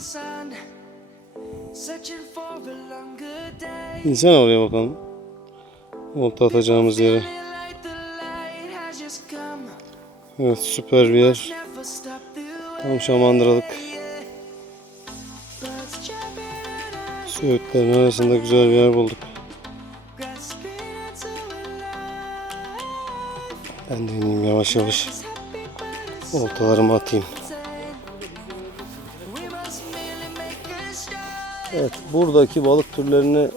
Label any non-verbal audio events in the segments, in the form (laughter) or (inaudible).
sun, searching for a longer day. İnsan oraya bakalım. Olta atacağımız yere. The Evet süper bir yer. Tam şamandıralık. birds Söğütlerin arasında güzel bir yer bulduk. Ben de ineyim yavaş yavaş. Birds Oltalarımı atayım. Evet buradaki balık türlerini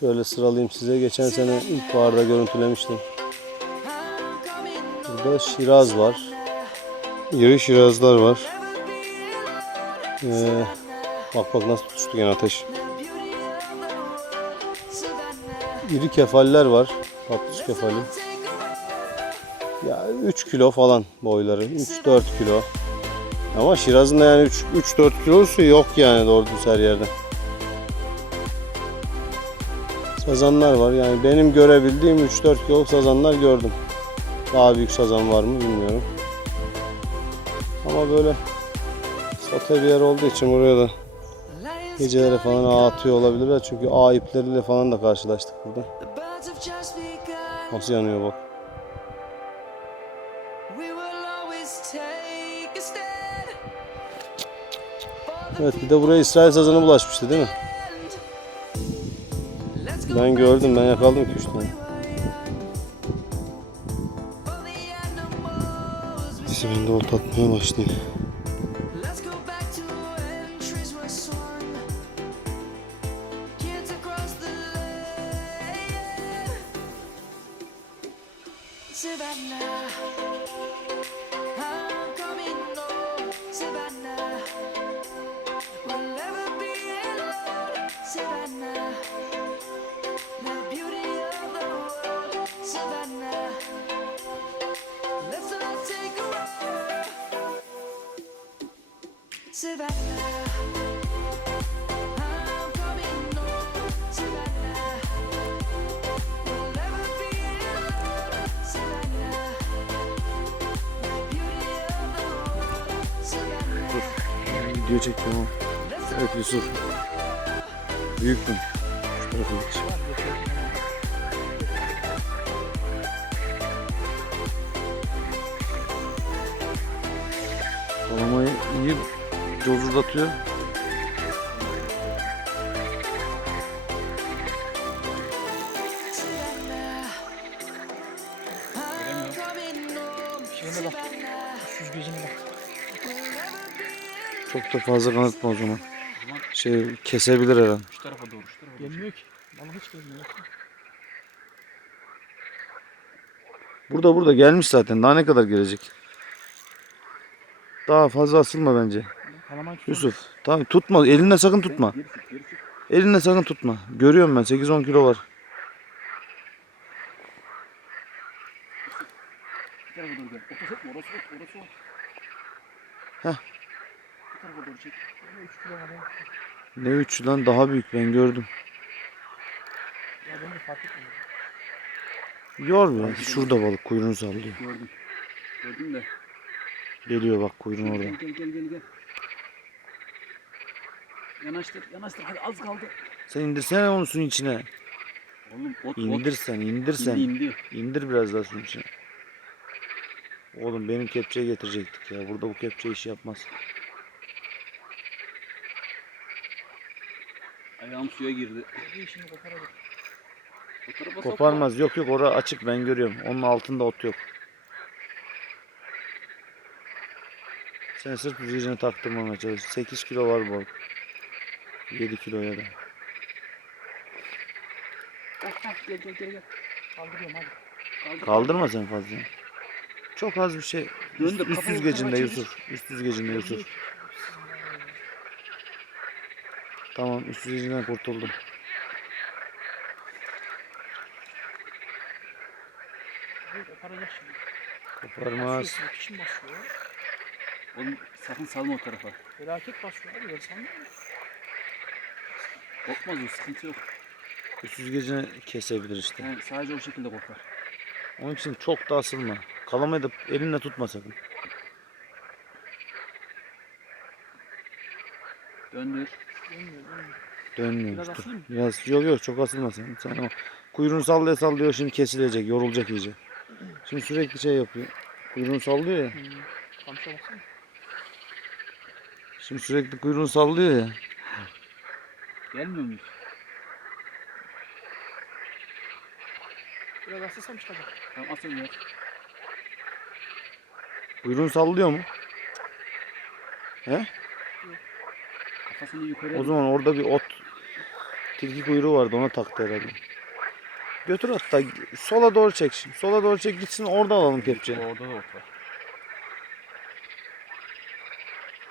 şöyle sıralayayım size. Geçen sene ilkbaharda görüntülemiştim. Burada şiraz var. İri şirazlar var. Ee, bak bak nasıl tutuştu gene ateş. İri kefaller var. Patlıç kefali. Ya 3 kilo falan boyları. 3-4 kilo. Ama şirazın da yani 3-4 kilosu yok yani doğru düz her yerde. Sazanlar var. Yani benim görebildiğim 3-4 kiloluk sazanlar gördüm. Daha büyük sazan var mı bilmiyorum. Ama böyle sote bir yer olduğu için buraya da lions geceleri falan ağ atıyor olabilirler. Çünkü ağ ipleriyle falan da karşılaştık burada. Nasıl yanıyor bak. Evet bir de buraya İsrail sazanı bulaşmıştı değil mi? Ben gördüm ben yakaladım 2-3 tane. where we were young. For the animals we Neyse ben de olta atmaya başlayayım. Savannah. I'm coming home, Savannah. Savannah. I'm coming. Video çekiyorum. Let's Evet Yusuf. Büyük mü? Şu tarafa geç. Kalamayı iyi cozurdatıyor. Bak. Be Çok da fazla kanıtma o zaman. Şey kesebilir herhalde. Şu tarafa doğru, şu tarafa Gelmiyor ki. Vallahi hiç gelmiyor. Burada burada gelmiş zaten. Daha ne kadar gelecek? Daha fazla asılma bence. Yusuf. Tamam tutma. Elinle sakın tutma. Elinle sakın tutma. Görüyorum ben 8-10 kilo var. Heh. Bu tarafa doğru çek. 3 kilo var. ya. Ne 3 lan daha büyük ben gördüm. Yor ya. Şurada balık kuyruğunu sallıyor. Gördüm. Gördüm de. Geliyor bak kuyruğun orada. Gel gel gel gel. Yanaştır, yanaştır. Hadi az kaldı. Sen indirsene onu suyun içine. Oğlum ot İndir ot. sen indir sen. İndi indi. İndir biraz daha suyun içine. Oğlum benim kepçeye getirecektik ya. Burada bu kepçe işi yapmaz. Ayağım suya girdi. Koparalım. Tarafa sokma. Koparmaz. Yok yok orada açık ben görüyorum. Onun altında ot yok. Sen sırf zincirini taktırmamaya çalış. 8 kilo var bu. 7 kilo ya da. Hah, hah, Gel gel gel gel. Kaldırıyorum hadi. Kaldır. Kaldırma sen fazla. Çok az bir şey. Döndür, Üst, üst yüzgecinde Yusuf. Üst yüzgecinde Yusuf. Tamam üst yüzgecinden kurtuldum. Koparacak şimdi. Koparmaz. Basıyor, Kim basıyor? ya? Oğlum sakın salma o tarafa. Felaket basıyor abi. Ben sanmıyorum. Korkmaz o sıkıntı yok. Üst yüzgecini kesebilir işte. Yani sadece o şekilde korkar. Onun için çok da asılma. Kalamayı da elinle tutma sakın. Döndür. Dönmüyor dönmüyor. Dönmüyor. Biraz asayım mı? Biraz yok yok çok asılmasın. Sen o kuyruğunu sallaya sallıyor şimdi kesilecek, yorulacak iyice. Şimdi sürekli şey yapıyor. Kuyruğunu sallıyor ya. Şimdi sürekli kuyruğunu sallıyor ya. Gelmiyor muyuz? Biraz asılsam çıkacak. Tamam asıl biraz. Kuyruğunu sallıyor mu? Kafasını yukarıya O zaman orada bir ot tilki kuyruğu vardı ona taktı herhalde. Götür hatta sola doğru çek şimdi. Sola doğru çek gitsin orada alalım kepçeyi. Orada da ot var.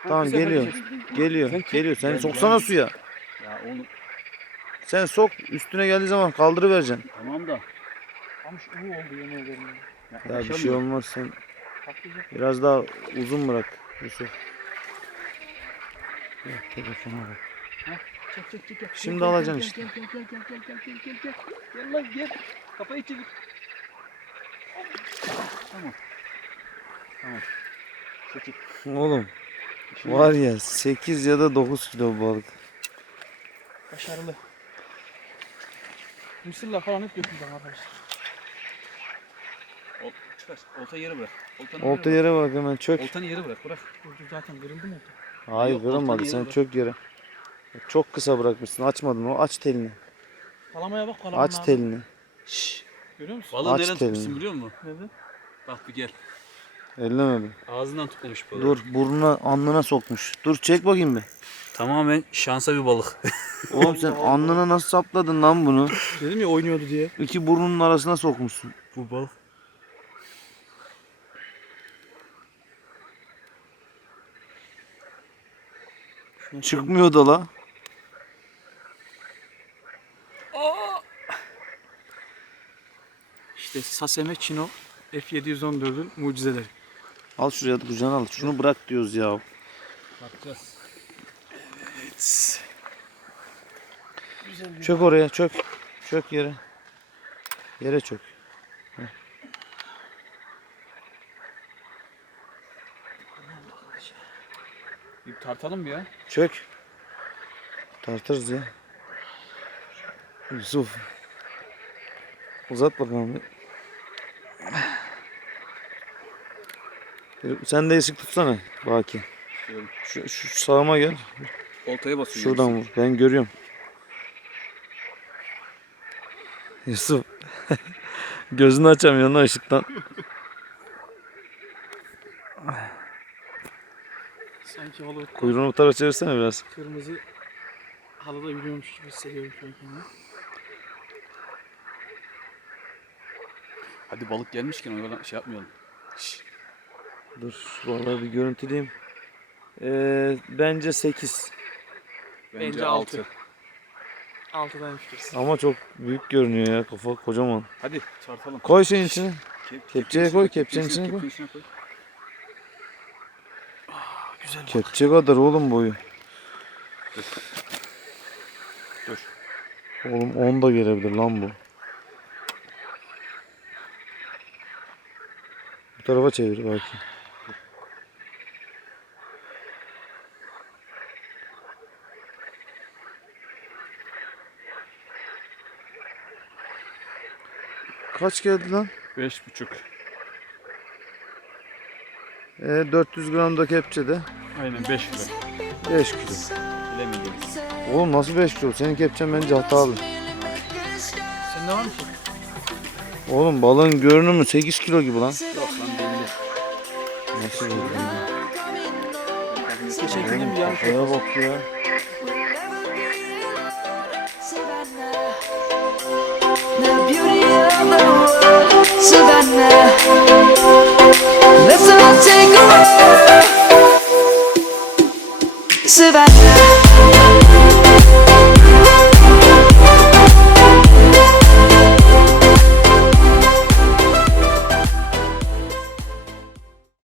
Tamam geliyor. Geliyor. Geliyor. Sen soksana suya. Ya oğlum Sen sok üstüne geldiği zaman kaldırıvereceksin. tamam da. Kamış uğu oldu yemin ederim. ya. Ya bir şey olmaz sen Patlayacak. biraz daha uzun bırak Yusuf. Çek çek çek. Şimdi alacaksın gel, işte. Gel gel gel gel gel gel gel gel. Gel lan gel. Kafayı çevir. Tamam. Tamam. Çekil. Oğlum Şimdi var ya 8 ya da 9 kilo balık. Başarılı. Mısırla falan hep götürdüm arkadaşlar. Ol, çıkar. Olta yere bırak. Oltanı Olta yere bak hemen çök. bırak. Oltanı yere bırak. Bırak. Durdu zaten kırıldı mı? Hayır Yok, kırılmadı oltanı sen yere çök yere. Çok kısa bırakmışsın açmadın o aç telini. Kalamaya bak kalamaya. Aç telini. Şşş Görüyor musun? Balığı Aç nereden telini. tutmuşsun biliyor musun? Nerede? Bak bir gel. ellemedim. Ağzından tutmamış balığı. Dur burnuna alnına sokmuş. Dur çek bakayım bir. Tamamen şansa bir balık. (laughs) Oğlum sen alnına nasıl sapladın lan bunu? Dedim ya oynuyordu diye. İki burnunun arasına sokmuşsun. Bu balık. Çıkmıyor da la. İşte Saseme Chino F714'ün mucizeleri. Al şuraya da kucağına al. Şunu bırak diyoruz ya. Bakacağız. Güzel bir Çök oraya çök. Çök yere. Yere çök. Bir tartalım bir ya. Çök. Tartırız ya. Yusuf. Uzat bakalım. bir. Sen de ışık tutsana Baki. Şu, şu sağıma gel. Oltaya basıyorum. Şuradan vur. Ben görüyorum. Yusuf. (laughs) Gözünü açamıyorsun lan ışıktan. sanki halı Kuyruğunu bu tarafa çevirsene biraz. kırmızı halıda yürüyormuş gibi hissediyorum şu an kendimi. Hadi balık gelmişken oyalan şey yapmayalım. Dur vallahi bir görüntüleyeyim. Ee, bence 8. Bence altı. Altıdan fikiriz. Ama çok büyük görünüyor ya kafa kocaman. Hadi tartalım. Koy şeyin içine. Kep- Kepçeye koy, kepçenin içine koy. kepçenin koy. Güzel Kepçe kadar oğlum boyu. Dur. Oğlum 10 da gelebilir lan bu. Bu tarafa çevir belki. Kaç geldi lan? Beş buçuk. E, 400 gram da kepçede. Aynen beş kilo. 5 kilo. Bilemediniz. Oğlum nasıl 5 kilo? Senin kepçen bence hatalı. Sen ne var mı ki? Oğlum balığın görünümü 8 kilo gibi lan. Yok lan belli. Nasıl böyle? Geçen gün bir yanlış bak ya. Of the world.